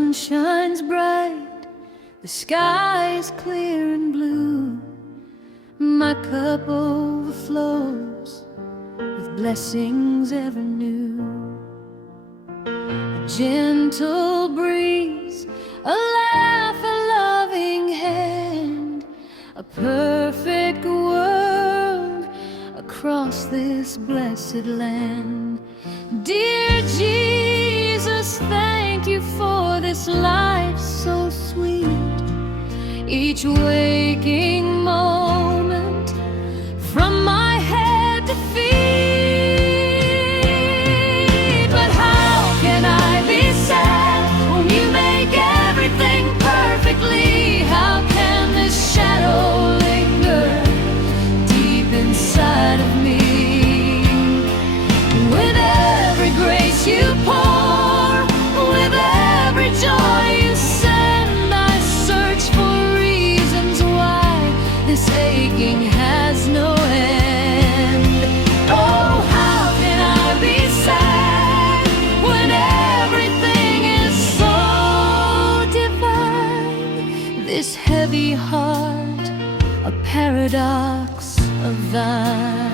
sun shines bright, the sky is clear and blue. My cup overflows with blessings ever new. A gentle breeze, a laugh, a loving hand, a perfect world across this blessed land. Dear Jesus, thank you for this life so sweet. Each waking moment, from my head to feet. But how can I be sad when you make everything perfectly? How can this shadow linger deep inside of me? With every grace you pour, with every joy you send, I search for reasons why this aching has no end. Oh, how can I be sad when everything is so divine? This heavy heart, a paradox of thine.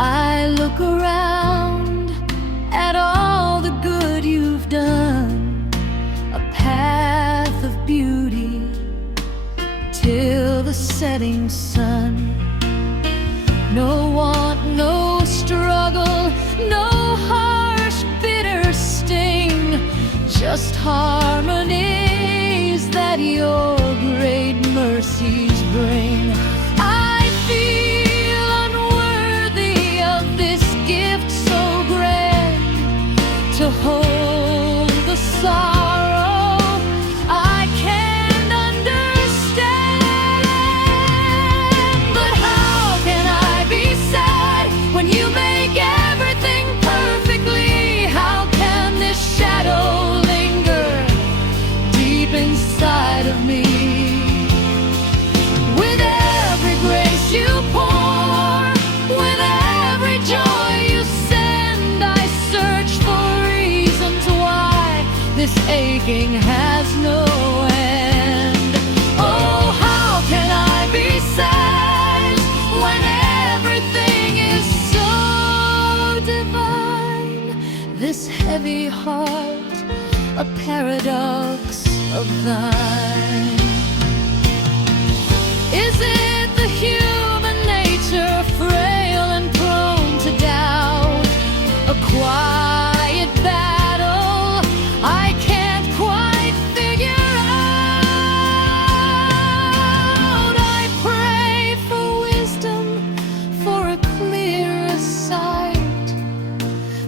I look around at all the good you've done, a path of beauty till the setting sun. No want, no struggle, no harsh, bitter sting, just harmonies that your great mercies bring. I feel unworthy of this gift so grand, to hold the sorrow I can't understand. But how can I be sad when you make everything perfectly? How can this shadow linger deep inside of me? With every grace you pour, with every joy you send, I search for reasons why this aching has no end. Oh, how can I be sad when everything is so divine? This heavy heart, a paradox of thine. Is it the human nature, frail and prone to doubt? A quiet battle I can't quite figure out. I pray for wisdom, for a clearer sight,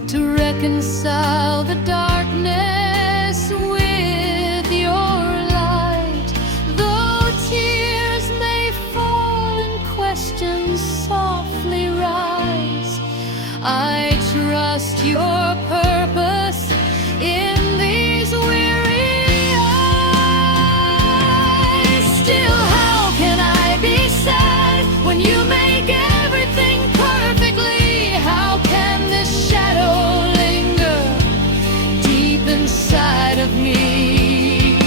to reconcile the darkness with your light. Though tears may fall and questions softly rise, I trust your purpose in these weary eyes. Still, how can I be sad when you make everything perfectly? How can this shadow linger deep inside of me?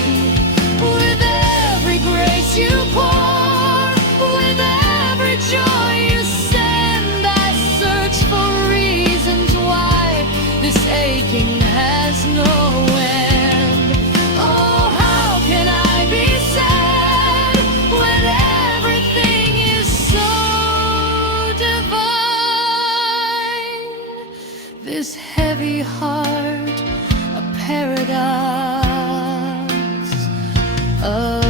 With every grace you pour, with every joy you send, I search for reasons why this aching has no end. Oh, how can I be sad when everything is so divine? This heavy heart, a paradox of